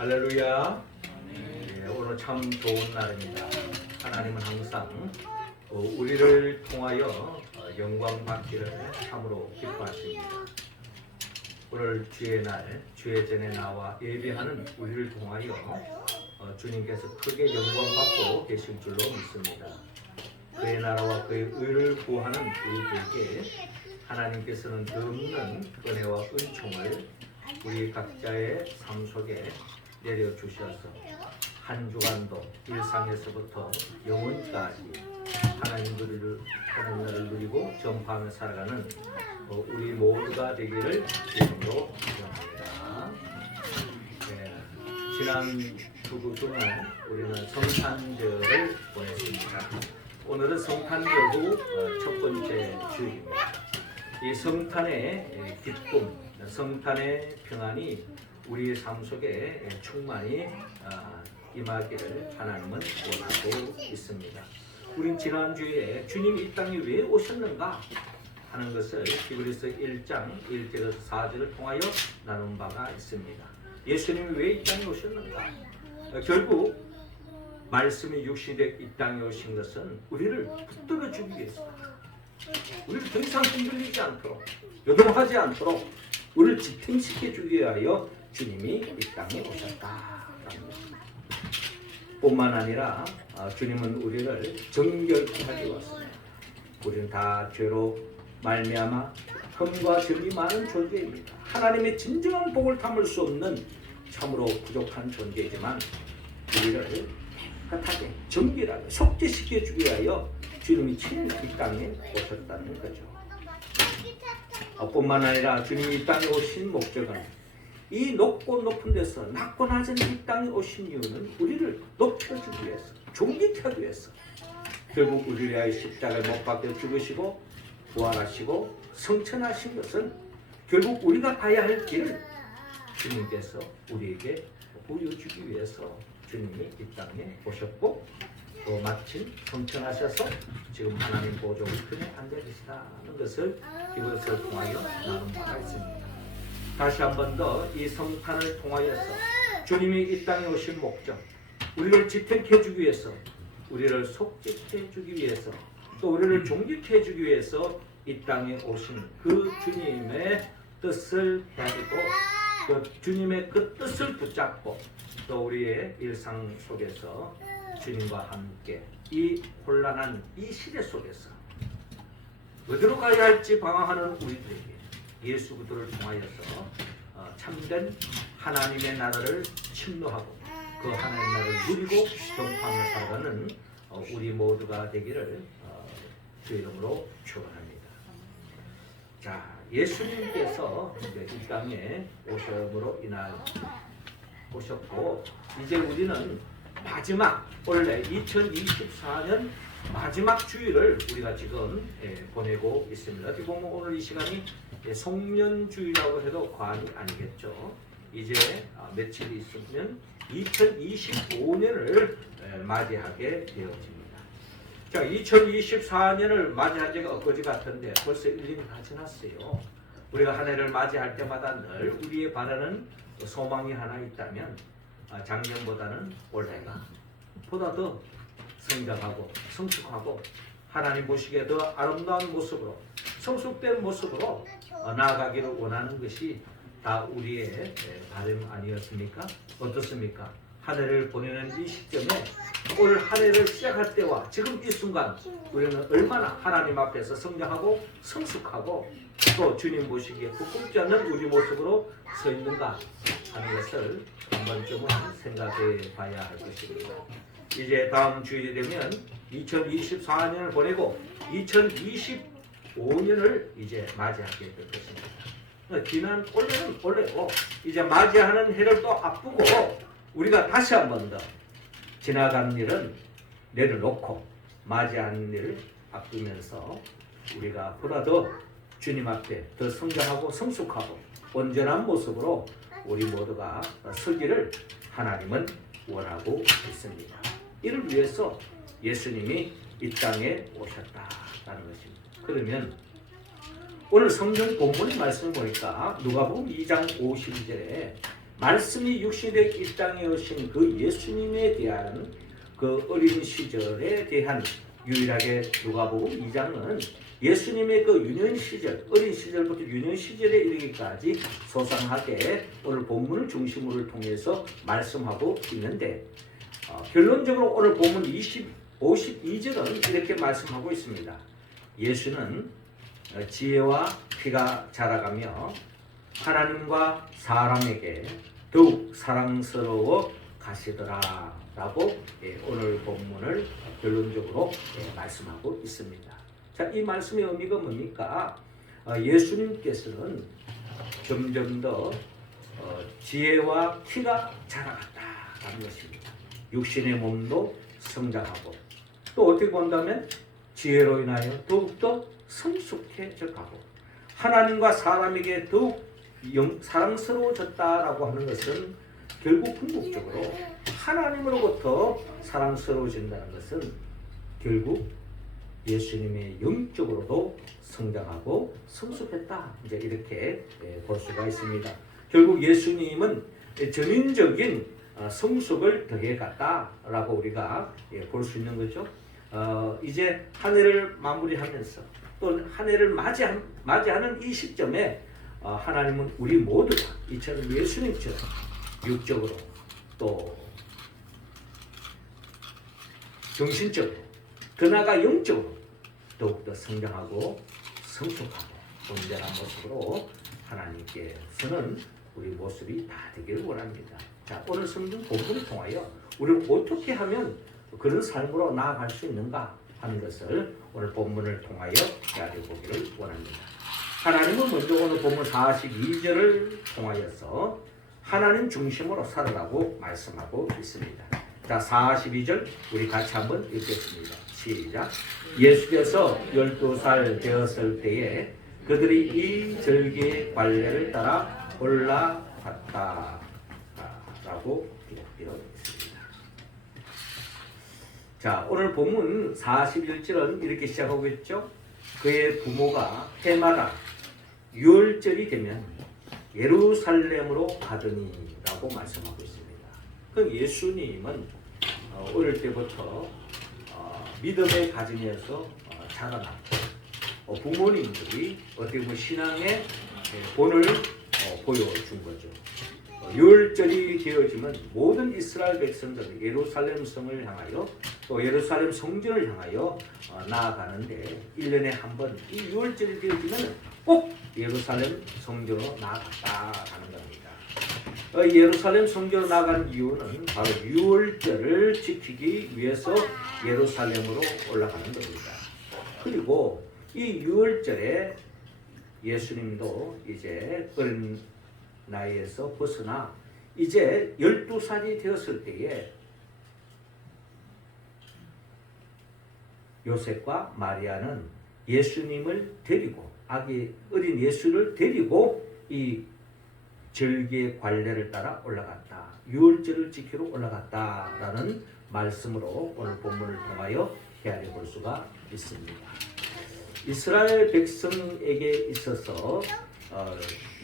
할렐루야. 오늘 참 좋은 날입니다. 하나님은 항상 우리를 통하여 영광 받기를 참으로 기뻐하십니다. 오늘 주의 날, 주의 전에 나와 예배하는 우리를 통하여 주님께서 크게 영광 받고 계실 줄로 믿습니다. 그의 나라와 그의 의를 구하는 우리들에게 하나님께서는 없는 은혜와 은총을 우리 각자의 삶 속에 내려주셔서 한 주간도 일상에서부터 영혼까지 하나님을 누리고 전파하며 살아가는 우리 모두가 되기를 주님으로 기도합니다. 지난 두 주간 우리는 성탄절을 보냈습니다. 오늘은 성탄절 후 첫 번째 주일입니다. 이 성탄의 기쁨, 성탄의 평안이 우리의 삶 속에 충만히 임하기를 하나님은 원하고 있습니다. 우린 지난주에 주님이 이 땅에 왜 오셨는가 하는 것을 히브리서 1장 1절에서 4절을 통하여 나눈 바가 있습니다. 예수님이 왜 이 땅에 오셨는가? 결국 말씀이 육신에 이 땅에 오신 것은 우리를 붙들어 주기 위해서다. 우리를 더 이상 흔들리지 않도록, 요동하지 않도록 우리를 지탱시켜 주기 위하여 주님이 이 땅에 오셨다라는 것입니다. 뿐만 아니라 주님은 우리를 정결하게 왔습니다. 우리는 다 죄로 말미암아 흠과 점이 많은 존재입니다. 하나님의 진정한 복을 담을 수 없는 참으로 부족한 존재지만 우리를 깨끗하게 정결하게 속죄시켜 주기 위하여 주님이 친히 이 땅에 오셨다는 거죠. 뿐만 아니라 주님이 이 땅에 오신 목적은 이 높고 높은 데서 낮고 낮은 이 땅에 오신 이유는 우리를 높여주기 위해서, 존귀하기 위해서 결국 우리를 위하여 십자가에 못 박혀 죽으시고 부활하시고 성천하신 것은 결국 우리가 가야 할 길을 주님께서 우리에게 보여주기 위해서 주님이 이 땅에 오셨고 또 마침 성천하셔서 지금 하나님 보좌 우편에 앉아 계시다는 것을 이것을 통하여 나눈 바가 있습니다. 다시 한 번 더 이 성탄을 통하여서 주님이 이 땅에 오신 목적, 우리를 지탱해 주기 위해서, 우리를 속죄해 주기 위해서, 또 우리를 존귀해 주기 위해서 이 땅에 오신 그 주님의 뜻을 헤아리고 그 주님의 그 뜻을 붙잡고 또 우리의 일상 속에서 주님과 함께 이 혼란한 이 시대 속에서 어디로 가야 할지 방황하는 우리들에게 예수 그리스도를 통하여서 참된 하나님의 나라를 침노하고 그 하나님의 나라를 누리고 경험하며 살아가는 우리 모두가 되기를 주 이름으로 축원합니다. 자, 예수님께서 이 땅에 오셨고 이제 우리는 마지막 원래 2024년 마지막 주일을 우리가 지금 보내고 있습니다. 어떻게 보면 오늘 이 시간이 송년주일이라고 해도 과언이 아니겠죠. 이제 며칠 있으면 2025년을 맞이하게 되어집니다. 자, 2024년을 맞이한 지가 엊그제 같은데 벌써 1년이 다 지났어요. 우리가 한 해를 맞이할 때마다 늘 우리의 바라는 소망이 하나 있다면 작년보다는 올해가 보다 더 성장하고 성숙하고 하나님 보시기에 더 아름다운 모습으로 성숙된 모습으로 나아가기를 원하는 것이 다 우리의 바람 아니었습니까? 어떻습니까? 한 해를 보내는 이 시점에 올 한 해를 시작할 때와 지금 이 순간 우리는 얼마나 하나님 앞에서 성장하고 성숙하고 또 주님 보시기에 부끄럽지 않는 우리 모습으로 서 있는가 하는 것을 한 번쯤은 생각해 봐야 할 것입니다. 이제 다음 주일이 되면 2024년을 보내고 2025년을 이제 맞이하게 될 것입니다. 지난 올해는 올해고 이제 맞이하는 해를 또 앞두고 우리가 다시 한 번 더 지나간 일은 내려놓고 맞이하는 일을 앞두면서 우리가 보다 더 주님 앞에 더 성장하고 성숙하고 온전한 모습으로 우리 모두가 서기를 하나님은 원하고 있습니다. 이를 위해서 예수님이 이 땅에 오셨다라는 것입니다. 그러면 오늘 성경 본문의 말씀을 보니까 누가복음 2장 52절에 말씀이 육신의 이 땅에 오신 그 예수님에 대한 그 어린 시절에 대한 유일하게 누가복음 2장은 예수님의 그 유년 시절, 어린 시절부터 유년 시절에 이르기까지 소상하게 오늘 본문을 중심으로 통해서 말씀하고 있는데 결론적으로 오늘 본문 52절은 이렇게 말씀하고 있습니다. 예수는 지혜와 피가 자라가며 하나님과 사람에게 더욱 사랑스러워 가시더라 라고 오늘 본문을 결론적으로 말씀하고 있습니다. 자, 이 말씀의 의미가 뭡니까? 예수님께서는 점점 더 지혜와 키가 자라갔다라는 것입니다. 육신의 몸도 성장하고 또 어떻게 본다면 지혜로 인하여 더욱더 성숙해져 가고 하나님과 사람에게 더욱 사랑스러워졌다라고 하는 것은 결국 궁극적으로 하나님으로부터 사랑스러워진다는 것은 결국 예수님의 영적으로도 성장하고 성숙했다. 이제 이렇게 볼 수가 있습니다. 결국 예수님은 전인적인 성숙을 더해갔다라고 우리가 볼 수 있는 거죠. 이제 한 해를 마무리하면서 또 한 해를 맞이하는 이 시점에 하나님은 우리 모두가 이처럼 예수님처럼 육적으로 또 정신적으로 더 나아가 영적으로 더욱더 성장하고 성숙하고 온전한 모습으로 하나님께서는 우리 모습이 다 되기를 원합니다. 자, 오늘 성경 본문을 통하여 우리는 어떻게 하면 그런 삶으로 나아갈 수 있는가 하는 것을 오늘 본문을 통하여 헤아려 보기를 원합니다. 하나님은 먼저 오늘 본문 42절을 통하여서 하나님 중심으로 살아라고 말씀하고 있습니다. 자, 42절 우리 같이 한번 읽겠습니다. 시작. 예수께서 12살 되었을 때에 그들이 이 절기의 관례를 따라 올라갔다 라고 기록되어 있습니다. 자, 오늘 본문 41절은 이렇게 시작하고 있죠. 그의 부모가 해마다 유월절이 되면 예루살렘으로 가더니 라고 말씀하고 있습니다. 그럼 예수님은 어릴 때부터 믿음의 가정에서 자라났고 부모님들이 어떻게 보면 신앙의 본을 보여준 거죠. 유월절이 되어지면 모든 이스라엘 백성들이 예루살렘 성을 향하여 또 예루살렘 성전을 향하여 나아가는데 1년에 한 번 이 유월절이 되어지면 꼭 예루살렘 성전으로 나아갔다라는 겁니다. 예루살렘 성전으로 나아가는 이유는 바로 유월절을 지키기 위해서 예루살렘으로 올라가는 겁니다. 그리고 이 유월절에 예수님도 이제 어린 나이에서 벗어나 이제 12살이 되었을 때에 요셉과 마리아는 예수님을 데리고 아기 어린 예수를 데리고 이 절기의 관례를 따라 올라갔다. 유월절을 지키러 올라갔다라는 말씀으로 오늘 본문을 통하여 헤아려 볼 수가 있습니다. 이스라엘 백성에게 있어서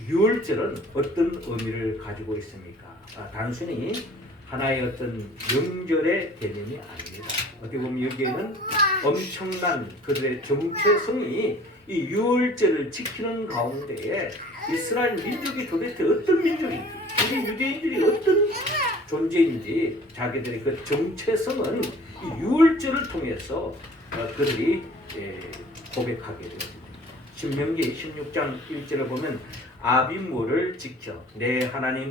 유월절은 어떤 의미를 가지고 있습니까? 단순히 하나의 어떤 명절의 개념이 아닙니다. 어떻게 보면 여기에는 엄청난 그들의 정체성이 이 유월절을 지키는 가운데에 이스라엘 민족이 도대체 어떤 민족인지, 우리 유대인들이 어떤 존재인지 자기들의 그 정체성은 이 유월절을 통해서 그들이 고백하게 되었습니다. 신명기 16장 1절을 보면 아비므를 지켜 내 하나님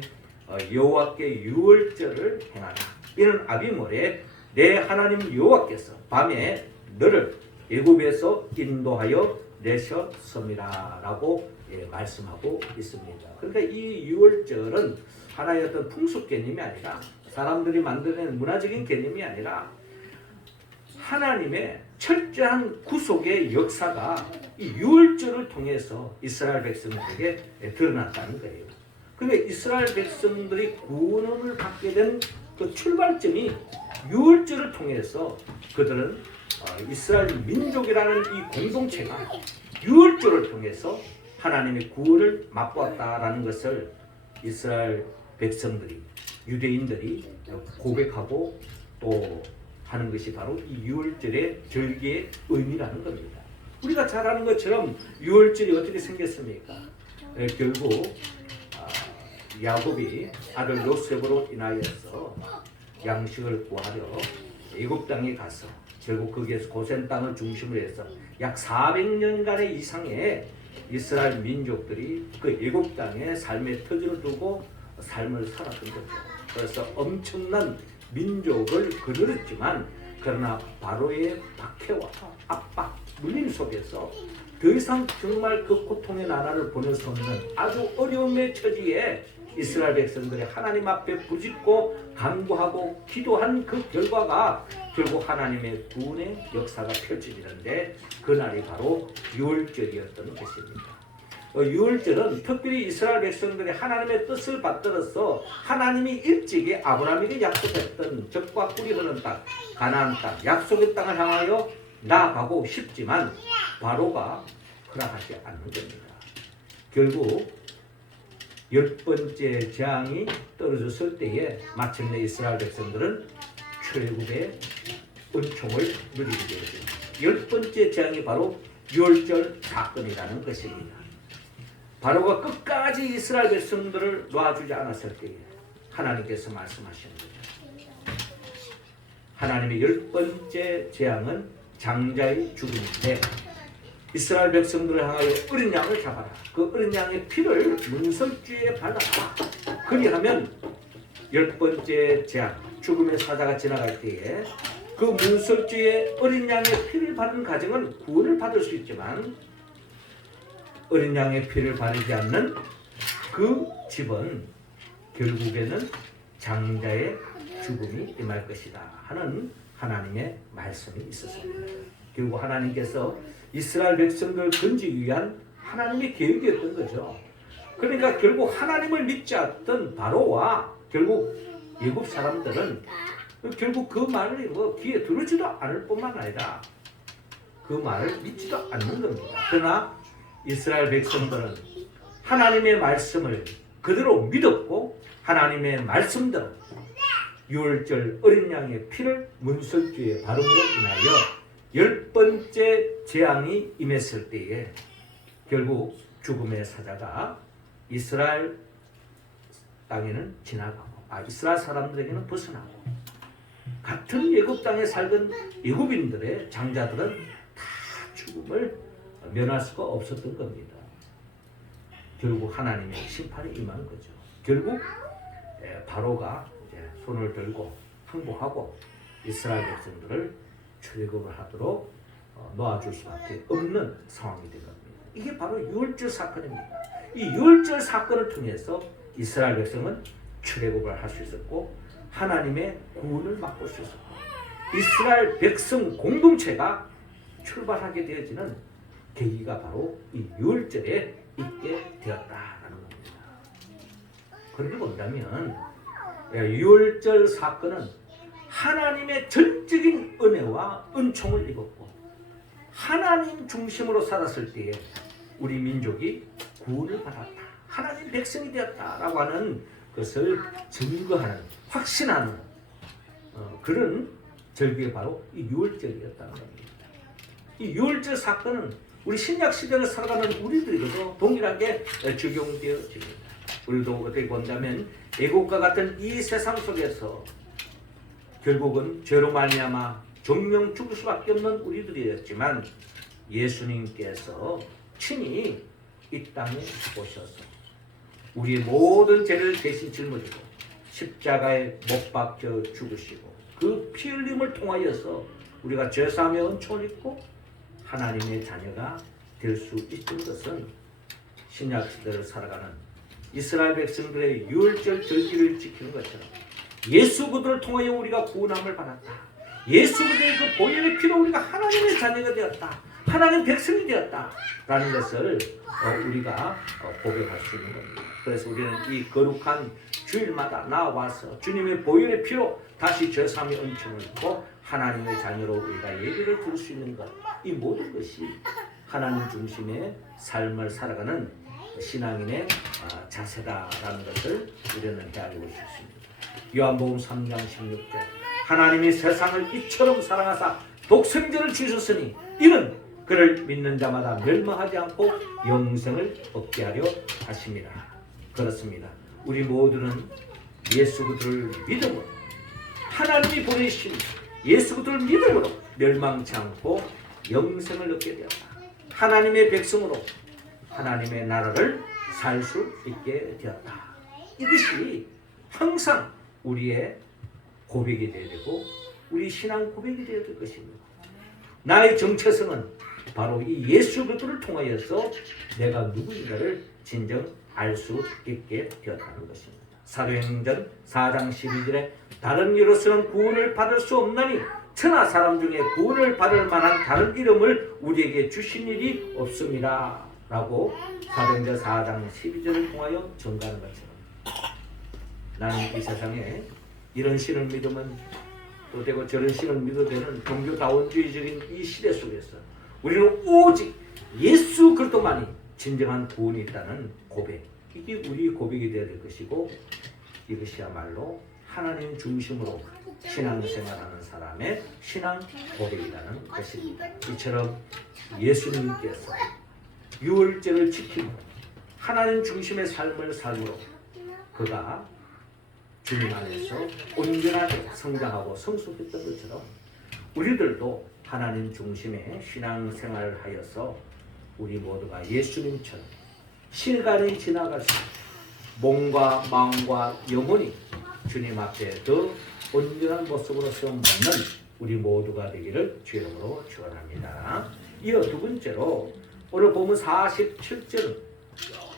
여호와께 유월절을 행하라. 이는 아비므에 내 하나님 여호와께서 밤에 너를 애굽에서 인도하여 내셨음이라 라고 말씀하고 있습니다. 그러니까 이 유월절은 하나의 어떤 풍습 개념이 아니라 사람들이 만들어낸 문화적인 개념이 아니라 하나님의 철저한 구속의 역사가 이 유월절을 통해서 이스라엘 백성들에게 드러났다는 거예요. 그런데 이스라엘 백성들이 구원을 받게 된 그 출발점이 유월절을 통해서 그들은 이스라엘 민족이라는 이 공동체가 유월절을 통해서 하나님의 구원을 맛보았다라는 것을 이스라엘 백성들이 유대인들이 고백하고 또 하는 것이 바로 이 유월절의 절기의 의미라는 겁니다. 우리가 잘 아는 것처럼 유월절이 어떻게 생겼습니까? 결국 야곱이 아들 요셉으로 인하여서 양식을 구하려 애굽 땅에 가서 결국 거기에서 고센 땅을 중심으로 해서 약 400년간의 이상의 이스라엘 민족들이 그 애굽 땅에 삶의 터전을 두고 삶을 살았던 거죠. 그래서 엄청난 민족을 거느렸지만 그러나 바로의 박해와 압박, 물림 속에서 더 이상 정말 그 고통의 나라를 보낼 수 없는 아주 어려움의 처지에 이스라엘 백성들이 하나님 앞에 부짓고 간구하고 기도한 그 결과가 결국 하나님의 구원의 역사가 펼쳐지는데 그날이 바로 유월절이었던 것입니다. 유월절은 특별히 이스라엘 백성들이 하나님의 뜻을 받들어서 하나님이 일찍이 아브라함에게 약속했던 젖과 꿀이 흐르는 땅, 가나안 땅, 약속의 땅을 향하여 나아가고 싶지만 바로가 허락하지 않는 겁니다. 결국 10번째 재앙이 떨어졌을 때에 마침내 이스라엘 백성들은 출애굽의 은총을 누리게 되었습니다. 10번째 재앙이 바로 유월절 사건이라는 것입니다. 바로가 끝까지 이스라엘 백성들을 놔주지 않았을 때에 하나님께서 말씀하시는 거죠. 하나님의 10번째 재앙은 장자의 죽음인데 이스라엘 백성들을 향하여 어린 양을 잡아라. 그 어린 양의 피를 문설주에 발라라. 그리하면 10번째 재앙, 죽음의 사자가 지나갈 때에 그 문설주에 어린 양의 피를 바른 가정은 구원을 받을 수 있지만 어린 양의 피를 바르지 않는 그 집은 결국에는 장자의 죽음이 임할 것이다 하는 하나님의 말씀이 있었습니다. 결국 하나님께서 이스라엘 백성들을 건지기 위한 하나님의 계획이었던 거죠. 그러니까 결국 하나님을 믿지 않던 바로와 결국 애굽 사람들은 결국 그 말을 귀에 들으지도 않을 뿐만 아니라 그 말을 믿지도 않는 겁니다. 그러나 이스라엘 백성들은 하나님의 말씀을 그대로 믿었고 하나님의 말씀대로 유월절 어린 양의 피를 문설주에 바름으로 인하여 10번째 재앙이 임했을 때에 결국 죽음의 사자가 이스라엘 땅에는 지나가고 이스라엘 사람들에게는 벗어나고 같은 애굽 땅에 살던 애굽인들의 장자들은 다 죽음을 면할 수가 없었던 겁니다. 결국 하나님의 심판이 임한 거죠. 결국 바로가 이제 손을 들고 항복하고 이스라엘 백성들을 출애굽을 하도록 놓아줄 수밖에 없는 상황이 된 겁니다. 이게 바로 유월절 사건입니다. 이 유월절 사건을 통해서 이스라엘 백성은 출애굽을 할 수 있었고 하나님의 구원을 맛볼 수 있었고 이스라엘 백성 공동체가 출발하게 되어지는 계기가 바로 이 유월절에 있게 되었다라는 겁니다. 그렇게 본다면 유월절 사건은 하나님의 전적인 은혜와 은총을 입었고 하나님 중심으로 살았을 때에 우리 민족이 구원을 받았다. 하나님 백성이 되었다라고 하는 것을 증거하는 확신하는 그런 절기가 바로 이 유월절이었다는 겁니다. 이 유월절 사건은 우리 신약 시대를 살아가는 우리들에게도 동일하게 적용되어집니다. 우리도 어떻게 본다면 애국과 같은 이 세상 속에서 결국은 죄로 말미암아 정령 죽을 수밖에 없는 우리들이었지만 예수님께서 친히 이 땅에 오셔서 우리의 모든 죄를 대신 짊어지고 십자가에 못 박혀 죽으시고 그 피 흘림을 통하여서 우리가 죄사함의 은총을 입고 하나님의 자녀가 될 수 있는 것은 신약 시대를 살아가는 이스라엘 백성들의 유월절 절기를 지키는 것처럼 예수 그리스도를 통하여 우리가 구원함을 받았다. 예수 그리스도의 그 보혈의 피로 우리가 하나님의 자녀가 되었다. 하나님 백성이 되었다. 라는 것을 우리가 고백할 수 있는 겁니다. 그래서 우리는 이 거룩한 주일마다 나와서 주님의 보혈의 피로 다시 죄사함의 은총을 입고 하나님의 자녀로 우리가 예배를 드릴 수 있는 것, 이 모든 것이 하나님 중심의 삶을 살아가는 신앙인의 자세다라는 것을 우리는 헤아리고 싶습니다. 요한복음 3장 16절 하나님이 세상을 이처럼 사랑하사 독생자를 주셨으니 이는 그를 믿는 자마다 멸망하지 않고 영생을 얻게 하려 하심이라. 그렇습니다. 우리 모두는 예수 그리스도를 믿음으로 하나님이 보내신 예수 그리스도를 믿음으로 멸망치 않고 영생을 얻게 되었다. 하나님의 백성으로 하나님의 나라를 살 수 있게 되었다. 이것이 항상 우리의 고백이 되어야 되고 우리 신앙 고백이 되어야 될 것입니다. 나의 정체성은 바로 이 예수 그리스도를 통하여서 내가 누구인가를 진정 알 수 있게 되었다는 것입니다. 사도행전 4장 12절에 다른 이로서는 구원을 받을 수 없나니 천하 사람 중에 구원을 받을 만한 다른 이름을 우리에게 주신 일이 없습니다 라고 사도행전 4장 12절을 통하여 전가하는 것처럼 나는 이 세상에 이런 신을 믿으면 또 되고 저런 신을 믿어도 되는 종교다원주의적인 이 시대 속에서 우리는 오직 예수 그리스도만이 진정한 구원이 있다는 고백, 이게 우리 고백이 되어야 될 것이고 이것이야말로 하나님 중심으로 신앙생활하는 사람의 신앙 고백이라는 것입니다. 이처럼 예수님께서 유월절을 지키고 하나님 중심의 삶을 삶으로 그가 주님 안에서 온전하게 성장하고 성숙했던 것처럼 우리들도 하나님 중심의 신앙생활을 하여서 우리 모두가 예수님처럼 시간이 지나갈수록 몸과 마음과 영혼이 주님 앞에 더 온전한 모습으로 세움받는 우리 모두가 되기를 주의 이름으로 축원합니다. 이어 두 번째로 오늘 보면 47절은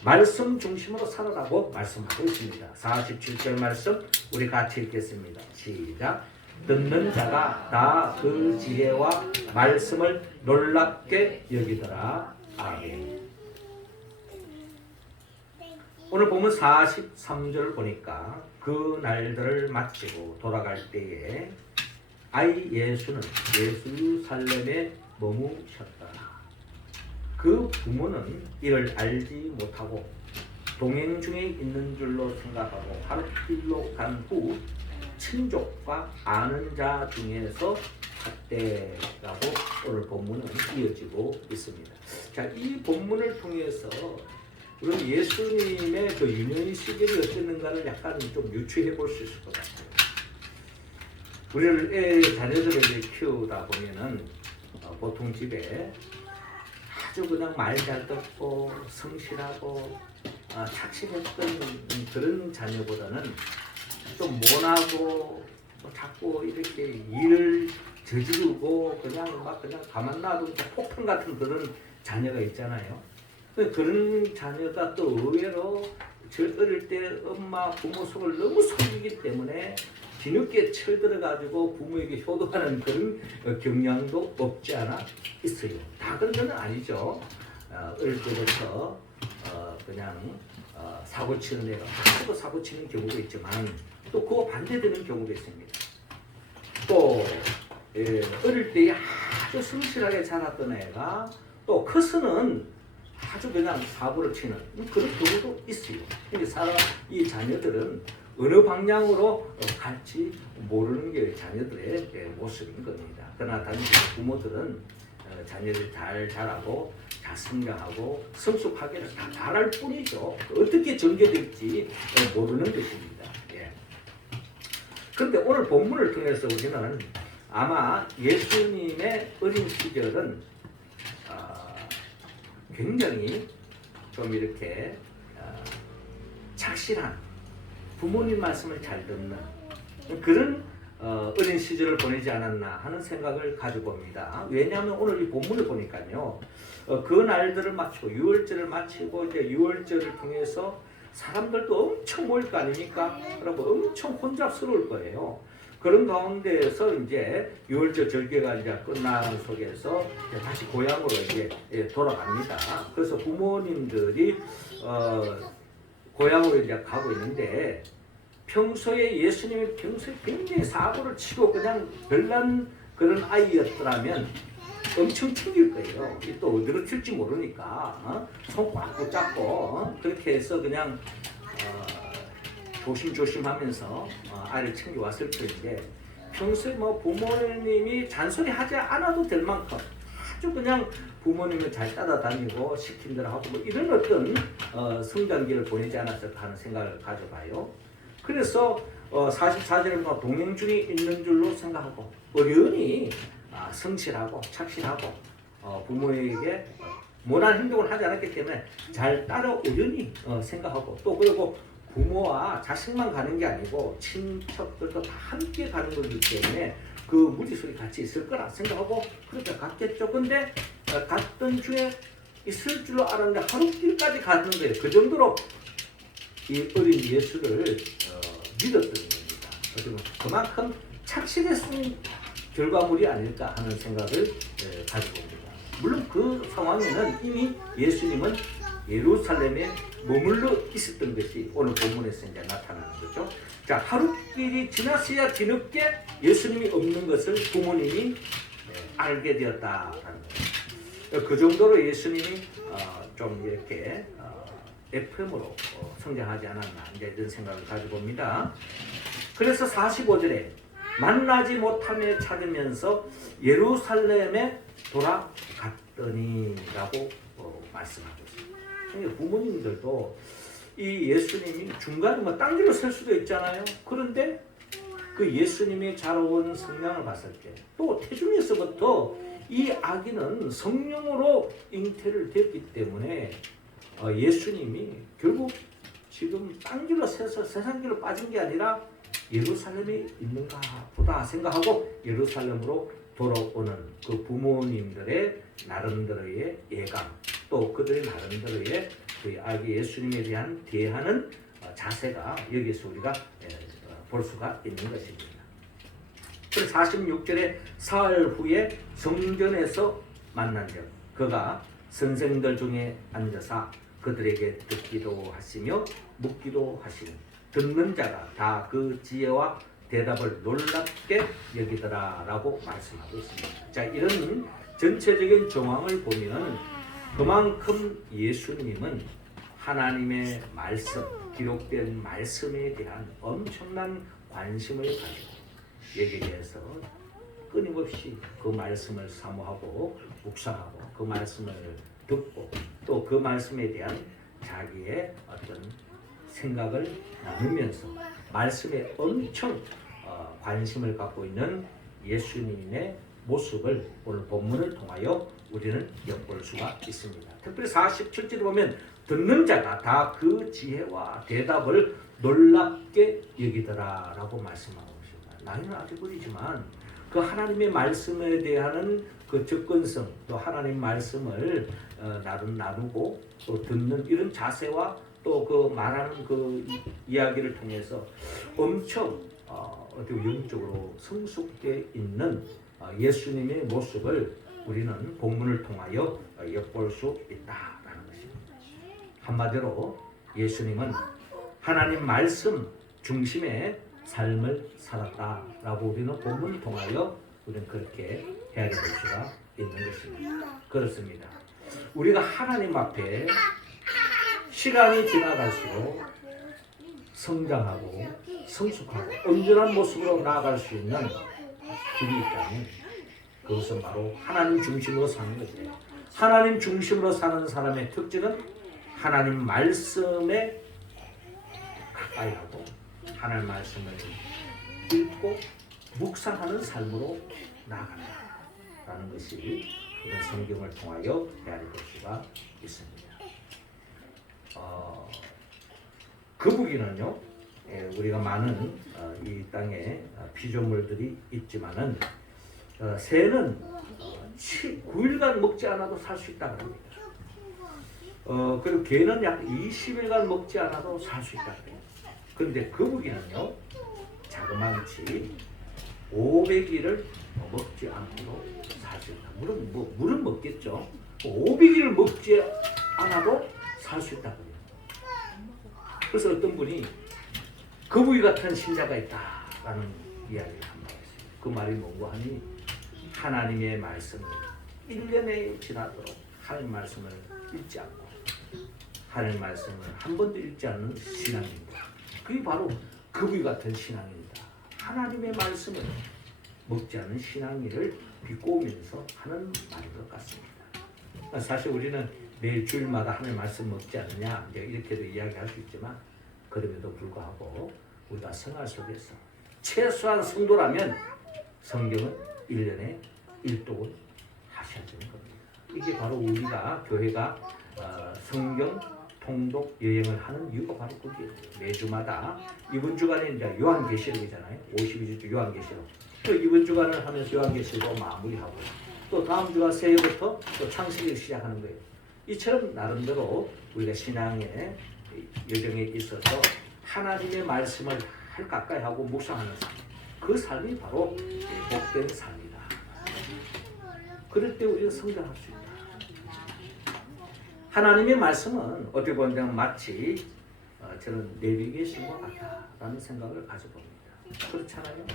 말씀 중심으로 살아라고 말씀하고 있습니다. 47절 말씀 우리 같이 읽겠습니다. 시작. 듣는 자가 다 그 지혜와 말씀을 놀랍게 여기더라. 아멘. 오늘 보면 43절을 보니까 그 날들을 마치고 돌아갈 때에 아이 예수는 예루살렘에 머무셨다. 그 부모는 이를 알지 못하고 동행 중에 있는 줄로 생각하고 하루 길로 간 후 친족과 아는 자 중에서 갔대라고 오늘 본문은 이어지고 있습니다. 자, 이 본문을 통해서 우리 예수님의 그 유년의 시기를 어땠는가를 약간 좀 유추해 볼 수 있을 것 같아요. 우리를 자녀들을 키우다 보면은 보통 집에 아주 그냥 말 잘 듣고 성실하고 착실했던 그런 자녀보다는 좀 모나고 자꾸 이렇게 일을 저지르고 그냥 가만 놔두고 폭탄 같은 그런 자녀가 있잖아요. 그런 자녀가 또 의외로 저 어릴 때 엄마 부모 속을 너무 속이기 때문에 뒤늦게 철들어가지고 부모에게 효도하는 그런 경향도 없지 않아 있어요. 다 그런 건 아니죠. 어릴 때부터 그냥 사고 치는 애가 또 사고 치는 경우도 있지만 또 그거 반대되는 경우도 있습니다. 또 어릴 때 아주 성실하게 자랐던 애가 또 커서는 아주 그냥 사고를 치는 그런 경우도 있어요. 이 자녀들은 어느 방향으로 갈지 모르는 게 자녀들의 모습인 겁니다. 그러나 단지 부모들은 자녀들이 잘 자라고 잘 성장하고 성숙하기를 다 바랄 뿐이죠. 어떻게 전개될지 모르는 것입니다. 그런데 오늘 본문을 통해서 우리는 아마 예수님의 어린 시절은 굉장히 좀 이렇게 착실한 부모님 말씀을 잘 듣는 그런 어린 시절을 보내지 않았나 하는 생각을 가지고 옵니다. 왜냐하면 오늘 이 본문을 보니까요. 그 날들을 마치고 유월절을 마치고 이제 유월절을 통해서 사람들도 엄청 모일 거 아닙니까? 그리고 엄청 혼잡스러울 거예요. 그런 가운데에서 이제 유월절 절개가 이제 끝난 속에서 이제 다시 고향으로 이제 돌아갑니다. 그래서 부모님들이 고향으로 이제 가고 있는데 평소에 예수님이 평소에 굉장히 사고를 치고 그냥 별난 그런 아이였더라면 엄청 챙길 거예요. 또 어디로 튈지 모르니까 손 꽉 붙잡고 그렇게 해서 그냥 조심조심하면서 아이를 챙겨왔을 텐데 평소에 뭐 부모님이 잔소리하지 않아도 될 만큼 아주 그냥 부모님을 잘 따라다니고 시킨 대로 하고 뭐 이런 어떤 성장기를 보내지 않았을까 하는 생각을 가져봐요. 그래서 44절에 뭐 동행 중에 있는 줄로 생각하고 어련히 성실하고 착실하고 부모에게 모난 행동을 하지 않았기 때문에 잘 따라오려니 생각하고 또 그리고 부모와 자식만 가는 게 아니고 친척들도 다 함께 가는 거기 때문에 그 무리수이 같이 있을 거라 생각하고 그렇게 갔겠죠. 근데 갔던 중에 있을 줄로 알았는데 하룻길까지 가는 거예요. 그 정도로 이 어린 예수를 믿었던 겁니다. 어쩌면 그만큼 착실했은 결과물이 아닐까 하는 생각을 가지고 옵니다. 물론 그 상황에는 이미 예수님은 예루살렘에 머물러 있었던 것이 오늘 본문에서 이제 나타나는 거죠. 자, 하룻길이 지났어야 뒤늦게 예수님이 없는 것을 부모님이 알게 되었다라는 거예요. 그 정도로 예수님이 좀 이렇게 FM으로 성장하지 않았나 이제 이런 생각을 가지고 옵니다. 그래서 45절에 만나지 못함에 찾으면서 예루살렘에 돌아갔더니라고 말씀하고 있습니다. 그러니까 부모님들도 이 예수님이 중간에 뭐 딴 길로 설 수도 있잖아요. 그런데 그 예수님의 자라온 성량을 봤을 때 또 태중에서부터 이 아기는 성령으로 잉태를 됐기 때문에 예수님이 결국 지금 딴 길로 새서 세상 길로 빠진 게 아니라 예루살렘에 있는가 보다 생각하고 예루살렘으로 돌아오는 그 부모님들의 나름대로의 예감 또 그들의 나름대로의 그 아기 예수님에 대한 대하는 자세가 여기서 우리가 볼 수가 있는 것입니다. 그래서 46절에 사흘 후에 성전에서 만난 적 그가 선생들 중에 앉아서 그들에게 듣기도 하시며 묻기도 하시니 듣는 자가 다 그 지혜와 대답을 놀랍게 여기더라라고 말씀하고 있습니다. 자, 이런 전체적인 정황을 보면 그만큼 예수님은 하나님의 말씀, 기록된 말씀에 대한 엄청난 관심을 가지고 여기에 대해서 끊임없이 그 말씀을 사모하고 묵상하고 그 말씀을 듣고 또 그 말씀에 대한 자기의 어떤 생각을 나누면서 말씀에 엄청 관심을 갖고 있는 예수님의 모습을 오늘 본문을 통하여 우리는 엿볼 수가 있습니다. 특별히 47절에 보면 듣는 자가 다 그 지혜와 대답을 놀랍게 여기더라라고 말씀하고 있습니다. 나이는 아직 어리지만 그 하나님의 말씀에 대한 그 접근성 또 하나님 말씀을 나누고 또 듣는 이런 자세와 또 그 말하는 그 이야기를 통해서 엄청 어떻게 영적으로 성숙해 있는 예수님의 모습을 우리는 본문을 통하여 엿볼 수 있다라는 것입니다. 한마디로 예수님은 하나님 말씀 중심의 삶을 살았다라고 우리는 본문을 통하여 우리는 그렇게 헤아려 볼 수가 있는 것입니다. 그렇습니다. 우리가 하나님 앞에 시간이 지나갈수록 성장하고 성숙하고 온전한 모습으로 나아갈 수 있는 길이 있다면 그것은 바로 하나님 중심으로 사는 거죠. 하나님 중심으로 사는 사람의 특징은 하나님 말씀에 가까이 하고 하나님 말씀을 읽고 묵상하는 삶으로 나아간다라는 것이 이런 성경을 통하여 헤아려 볼 수가 있습니다. 거북이는요, 우리가 많은 이 땅에 피조물들이 있지만은 새는 9일간 먹지 않아도 살 수 있다고 합니다. 그리고 개는 약 20일간 먹지 않아도 살 수 있다고 합니다. 그런데 거북이는요, 자그마치 500일을 먹지 않고도 살 수 있다. 물은 먹겠죠. 500일을 먹지 않아도 살 수 있다고 합니다. 그래서 어떤 분이 거북이 같은 신자가 있다라는 이야기를 한 말 있어요. 그 말이 뭔가 하니 하나님의 말씀을 1년에 지나도록 하나님 말씀을 읽지 않고 하나님 말씀을 한 번도 읽지 않는 신앙입니다. 그게 바로 거위 같은 신앙입니다. 하나님의 말씀을 먹지 않는 신앙인을 비꼬면서 하는 말인 것 같습니다. 사실 우리는 매일 주일마다 하나님 말씀 먹지 않느냐 이렇게도 이야기할 수 있지만 그럼에도 불구하고 우리가 생활 속에서 최소한 성도라면 성경은 1년에 1독은 하셔야 되는 겁니다. 이게 바로 우리가 교회가 성경 통독 여행을 하는 이유가 바로 그게 매주마다 이번 주간에 이제 요한계시록이잖아요. 52주 요한계시록. 또 이번 주간을 하면서 요한계시록 마무리하고 또 다음 주간 새해부터 또 창세기를 시작하는 거예요. 이처럼 나름대로 우리가 신앙의 여정에 있어서 하나님의 말씀을 가까이 하고 묵상하는 삶, 그 삶이 바로 복된 삶이다. 그럴 때 우리가 성장할 수 있다. 하나님의 말씀은 어떻게 보면 마치 저는 내비게이션과 같다라는 생각을 가져봅니다. 그렇잖아요.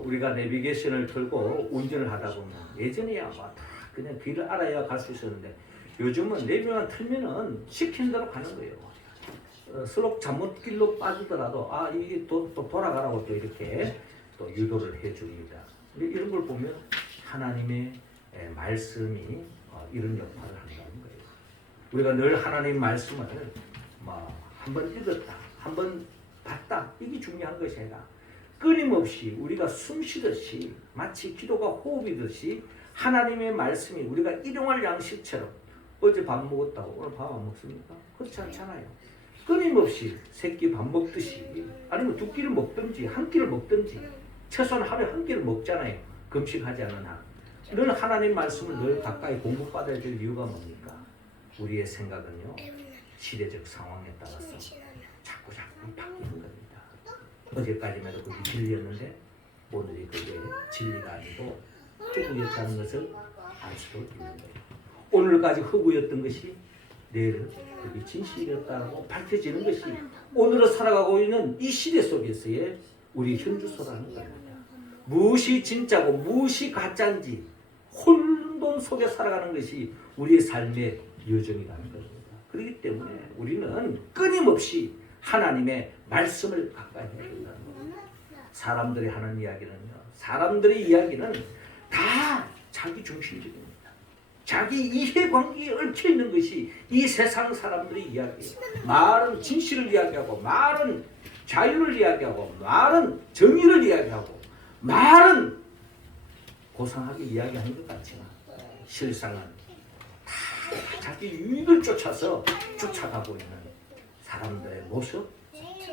우리가 내비게이션을 들고 운전을 하다 보면 예전에야 다 그냥 길을 알아야 갈 수 있었는데 요즘은 내비만 틀면은 시킨 대로 가는 거예요. 서로 잘못길로 빠지더라도 이게 또 돌아가라고 또 이렇게 또 유도를 해줍니다. 이런 걸 보면 하나님의 말씀이 이런 역할을 한다는 거예요. 우리가 늘 하나님 말씀을 한번 읽었다, 한번 봤다, 이게 중요한 것이 아니라 끊임없이 우리가 숨 쉬듯이 마치 기도가 호흡이듯이 하나님의 말씀이 우리가 일용할 양식처럼 어제 밥 먹었다고 오늘 밥 안 먹습니까? 그렇지 않잖아요. 끊임없이 새끼 밥 먹듯이 아니면 두 끼를 먹든지 한 끼를 먹든지 최소한 하루에 한 끼를 먹잖아요. 금식하지 않은 한. 늘 하나님 말씀을 늘 가까이 공부받아야 될 이유가 뭡니까? 우리의 생각은요 시대적 상황에 따라서 자꾸 바뀌는 겁니다. 어제까지만 해도 그게 진리였는데 오늘이 그게 진리가 아니고 흑우였다는 것을 알 수도 있는 거예요. 오늘까지 흑우였던 것이 내일은 그게 진실이었다고 밝혀지는 것이 오늘을 살아가고 있는 이 시대 속에서의 우리 현주소라는 겁니다. 무엇이 진짜고 무엇이 가짜인지 혼돈 속에 살아가는 것이 우리의 삶의 여정이라는 겁니다. 그렇기 때문에 우리는 끊임없이 하나님의 말씀을 가까이 해야 된다는 겁니다. 사람들이 하는 이야기는요, 사람들의 이야기는 다 자기 중심적입니다. 자기 이해관계에 얽혀있는 것이 이 세상 사람들의 이야기예요. 말은 진실을 이야기하고 말은 자유를 이야기하고 말은 정의를 이야기하고 말은 고상하게 이야기하는 것 같지만 실상은 다 자기 유익을 쫓아가고 있는 사람들의 모습,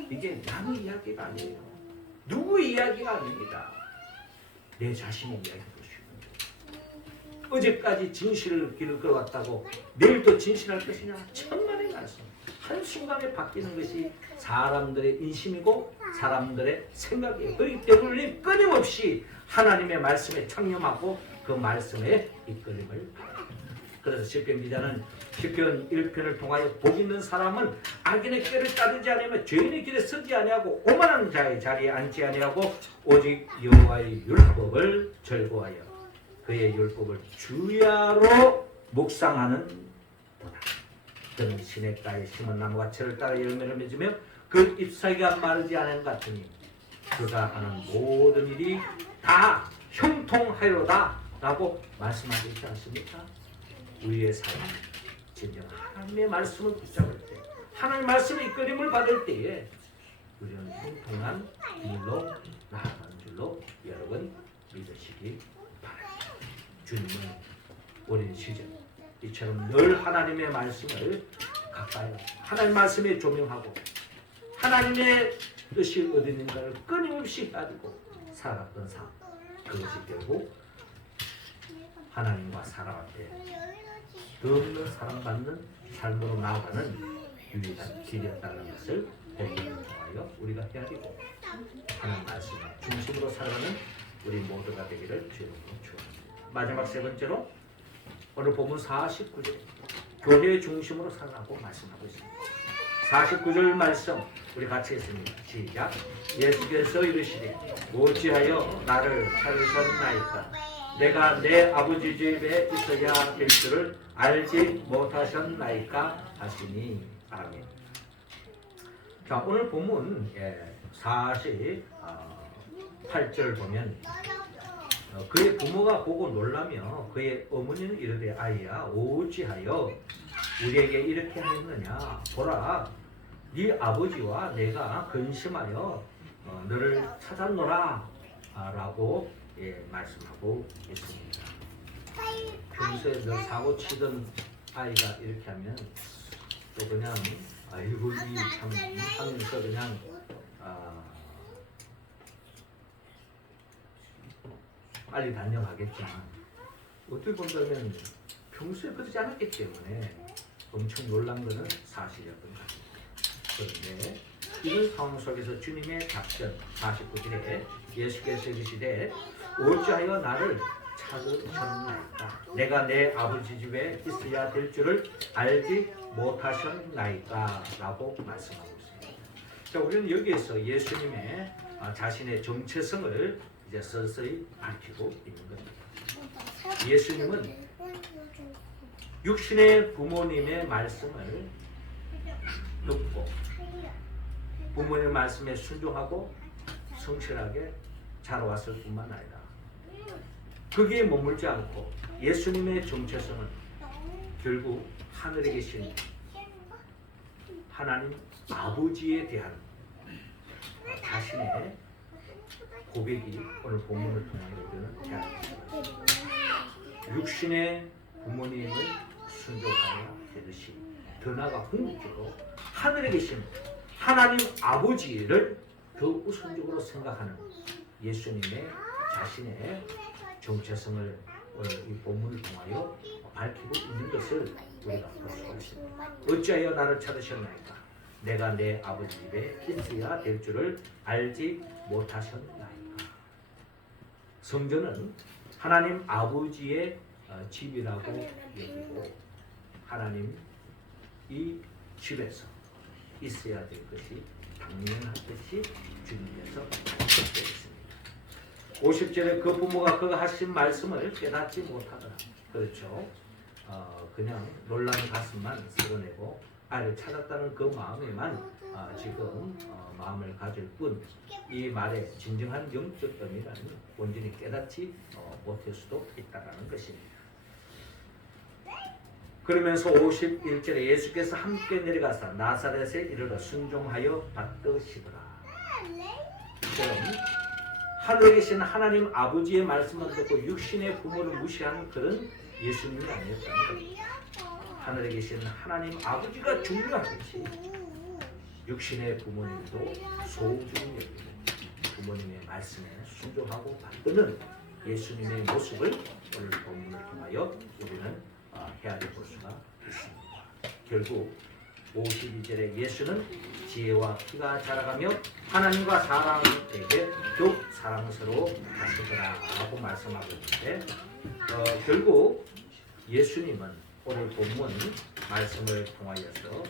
이게 남의 이야기가 아니에요. 누구의 이야기가 아닙니다. 내 자신의 이야기도 쉬운. 어제까지 진실을 길을 걸어왔다고 내일도 진실할 것이냐? 천만의 말씀. 한순간에 바뀌는 것이 사람들의 인심이고 사람들의 생각이에요. 그렇기 때문에 끊임없이 하나님의 말씀에 창념하고 그 말씀에 이끌림을 받아요. 그래서 시편 기자는 시편 1편을 통하여 복 있는 사람은 악인의 꾀를 따르지 아니하며 죄인의 길에 서지 아니하고 오만한 자의 자리에 앉지 아니하고 오직 여호와의 율법을 즐거워하여 그의 율법을 주야로 묵상하는 도다. 그는 시냇가에 심은 나무가 철을 따라 열매를 맺으며 그 잎사귀가 마르지 않은 것 같으니 그가 하는 모든 일이 다 형통하여다 라고 말씀하고 있지 않습니까? 우리의 삶, 진정 하나님의 말씀을 붙잡을 때, 하나님의 말씀의 이끌림을 받을 때에 우리는 형통한 길로 나아가는 줄로 여러분 믿으시기 바랍니다. 주님은 오랜 시절 이처럼 늘 하나님의 말씀을 가까이 하나님의 말씀에 조명하고 하나님의 뜻이 어디 있는가를 끊임없이 가지고 살았던 삶, 그것이 결국 하나님과 사람 앞에 없는 사랑받는 삶으로 나아가는 유일한 길이었다는 것을 보기를 통하여 우리가 헤아리고 하나님 말씀을 중심으로 살아가는 우리 모두가 되기를 주님으로 축원합니다. 마지막 세 번째로 오늘 본문 49절 교회 중심으로 살아가고 말씀하고 있습니다. 49절 말씀 우리 같이 했습니다. 시작. 예수께서 이르시되 어찌하여 나를 찾으셨나이까 내가 내 아버지 집에 있어야 될 줄을 알지 못하셨나이까 하시니. 아멘. 자, 오늘 본문 48절 보면 그의 부모가 보고 놀라며 그의 어머니는 이르되 아이야 어찌하여 우리에게 이렇게 하였느냐. 보라 네 아버지와 내가 근심하여 너를 찾았노라 라고 말씀하고 있습니다. 평소에 늘 사고 치던 아이가 이렇게 하면 또 그냥 아이고 이참 하면서 그냥 빨리 단념하겠지만 어떻게 본다면 평소에 그러지 않았기 때문에 엄청 놀란 것은 사실이었던 것 같습니다. 그런데 이런 상황 속에서 주님의 답변 49절에 예수께서 이르시되 어찌하여 나를 찾으셨나이까. 내가 내 아버지 집에 있어야 될 줄을 알지 못하셨나이까 라고 말씀하고 있습니다. 자, 우리는 여기에서 예수님의 자신의 정체성을 이제 서서히 밝히고 있는 겁니다. 예수님은 육신의 부모님의 말씀을 듣고 부모님의 말씀에 순종하고 성실하게 자라왔을 뿐만 아니라 거기에 머물지 않고 예수님의 정체성은 결국 하늘에 계신 하나님 아버지에 대한 자신의 고백이 오늘 본문을 통해 우리는 대하겠습니다. 육신의 부모님을 순종하여 되듯이 더 나아가 궁극적으로 하늘에 계신 하나님 아버지를 더 우선적으로 생각하는 예수님의 자신의 정체성을 오늘 이 본문을 통하여 밝히고 있는 것을 우리가 볼 수가 있습니다. 어찌하여 나를 찾으셨나이까. 내가 내 아버지 집에 있어야 될 줄을 알지 못하셨나이까. 성전은 하나님 아버지의 집이라고 여기고 하나님 이 집에서 있어야 될 것이 당연하듯이 주님께서 말씀하고 있습니다. 50절에 그 부모가 그가 하신 말씀을 깨닫지 못하더라. 그렇죠. 그냥 놀란 가슴만 쓸어내고 아이를 찾았다는 그 마음에만 지금 마음을 가질 뿐 이 말의 진정한 영적 의미라는 온전히 깨닫지 못할 수도 있다는 것입니다. 그러면서 51절에 예수께서 함께 내려가서 나사렛에 이르러 순종하여 받드시더라. 그럼 하늘에 계신 하나님 아버지의 말씀을 듣고 육신의 부모를 무시하는 그런 예수님이 아니었다는 겁니다. 하늘에 계신 하나님 아버지가 중요하듯이 육신의 부모님도 소중히 여기고 부모님의 말씀에 순종하고 받드는 예수님의 모습을 오늘 본문을 통하여 우리는 헤아려 볼 수가 있습니다. 결국 52절에 예수는 지혜와 키가 자라가며 하나님과 사람에게 더욱 사랑스러워하시더라 라고 말씀하고 있는데 결국 예수님은 오늘 본문 말씀을 통하여서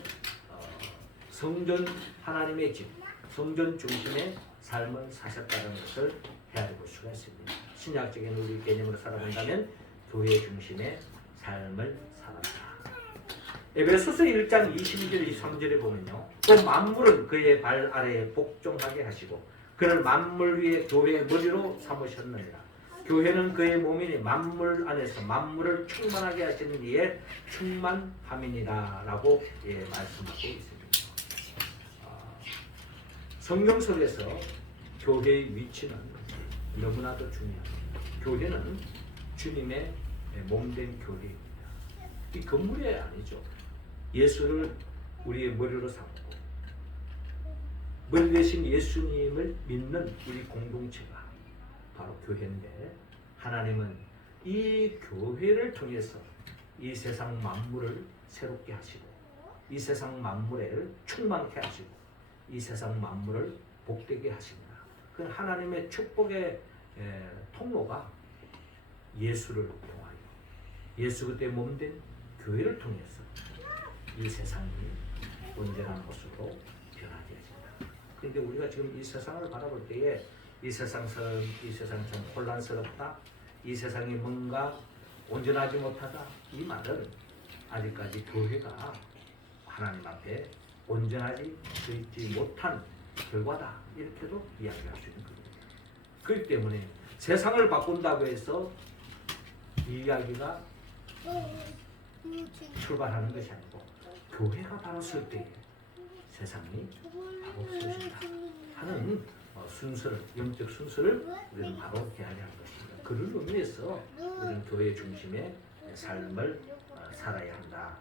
성전 하나님의 집, 성전 중심의 삶을 사셨다는 것을 헤아려 볼 수가 있습니다. 신약적인 우리 개념으로 살아본다면 교회 중심의 삶을 살았다. 에베소서 1장 22절 23절에 보면요. 또 만물은 그의 발 아래에 복종하게 하시고 그를 만물 위에 교회의 머리로 삼으셨느니라. 교회는 그의 몸이니 만물 안에서 만물을 충만하게 하시는 이의 충만함이니라 라고 말씀하고 있습니다. 성경 속에서 교회의 위치는 너무나도 중요합니다. 교회는 주님의 몸된 교회입니다. 이 건물이 아니죠. 예수를 우리의 머리로 삼고 머리 대신 예수님을 믿는 우리 공동체가 바로 교회인데 하나님은 이 교회를 통해서 이 세상 만물을 새롭게 하시고 이 세상 만물을 충만케 하시고 이 세상 만물을 복되게 하십니다. 그 하나님의 축복의 통로가 예수를 통하여 예수 그때 몸된 교회를 통해서 이 세상이 온전한 모습으로 변화되어진다. 그런데 우리가 지금 이 세상을 바라볼 때에 이 세상 참 혼란스럽다. 이 세상이 뭔가 온전하지 못하다. 이 말은 아직까지 교회가 하나님 앞에 온전하지 되지 못한 결과다. 이렇게도 이야기할 수 있는 겁니다. 그렇기 때문에 세상을 바꾼다고 해서 이 이야기가 출발하는 것이 아니고 교회가 바로 설 때에 세상이 바로 서신다 하는 순서를, 영적 순서를 우리는 바로 헤아려야 하는 것입니다. 그런 의미에서 우리는 교회 중심의 삶을 살아야 한다는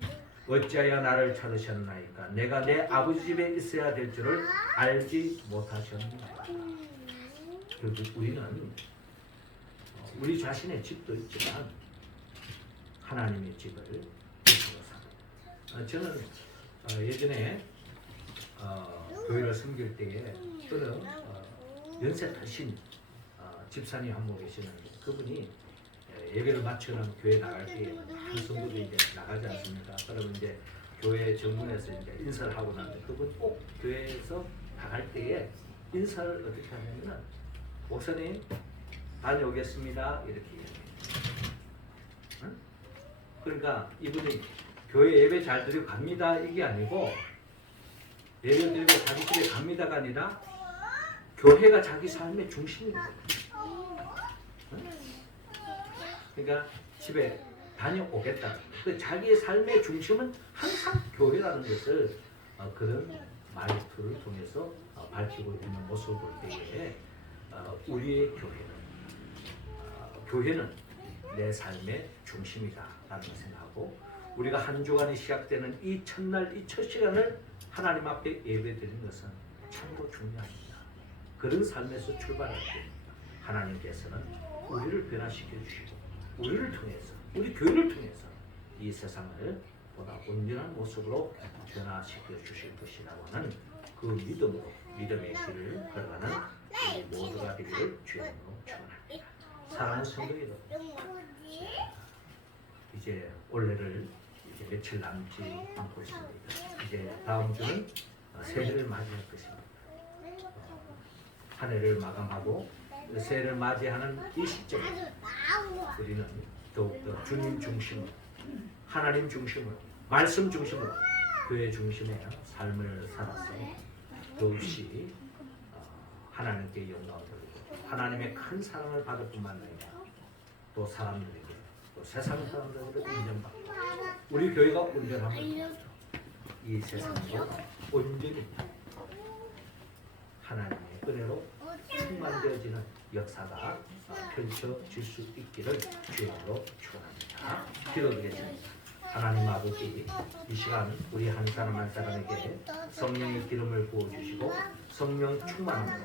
것입니다. 어찌하여 나를 찾으셨나이까? 내가 내 아버지 집에 있어야 될 줄을 알지 못하셨나이까? 결국 우리는 우리 자신의 집도 있지만 하나님의 집을 스스로 삽니다. 저는 예전에 교회를 섬길 때에 어느 연세 드신 집사님 한 분 계시는데 그분이 예배를 마치는 교회 나갈 때에 한 성도들이 이제 나가지 않습니까? 그러면 이제 교회 정문에서 이제 인사를 하고 나는데 그분 꼭 교회에서 나갈 때에 인사를 어떻게 하냐면은 목사님 다녀오겠습니다 이렇게 얘기해요. 응? 그러니까 이분이 교회 예배 잘 드리고 갑니다 이게 아니고 예배 드리고 자기 집에 갑니다가 아니라 교회가 자기 삶의 중심입니다. 응? 그러니까 집에 다녀오겠다. 자기의 삶의 중심은 항상 교회라는 것을 그런 말투를 통해서 밝히고 있는 모습을 볼 때에 우리의 교회는 내 삶의 중심이다라는 것을 생각하고 우리가 한 주간이 시작되는 이 첫날 이 첫 시간을 하나님 앞에 예배드리는 것은 참으로 중요합니다. 그런 삶에서 출발할 때 하나님께서는 우리를 변화시켜 주시고 우리를 통해서 우리 교회를 통해서 이 세상을 보다 온전한 모습으로 변화시켜 주실 것이라고 하는 그 믿음으로 믿음의 길을 걸어가는 우리 모두가 되기를 주의 이름으로 축원합니다. 사랑하는 성도 여러분, 이제 올해를 이제 며칠 남지 않고 있습니다. 이제 다음 주는 새해를 맞이할 것입니다. 한 해를 마감하고 새해를 맞이하는 이 시점에 우리는 더욱더 주님 중심으로 하나님 중심으로 말씀 중심으로 교회 중심의 삶을 살아서 더욱이 하나님께 영광을 돌리고 하나님의 큰 사랑을 받을 뿐만 아니라 또 사람들에게 또 세상 사람들에게 인정받고 우리 교회가 온전함을 이 세상도 온전히 하나님의 은혜로 충만되어지는 역사가 펼쳐질 수 있기를 주님으로 축원합니다. 기도드리겠습니다. 하나님 아버지, 이 시간 우리 한 사람 한 사람에게 성령의 기름을 부어주시고 성령 충만함으로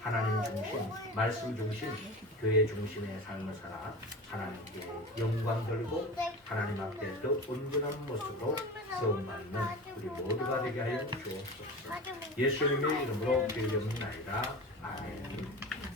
하나님 중심, 말씀 중심, 교회 중심의 삶을 살아 하나님께 영광 돌리고 하나님 앞에 더 온전한 모습으로 세움받는 우리 모두가 되게 하여 주옵소서. 예수님의 이름으로 기도드립니다. 아멘.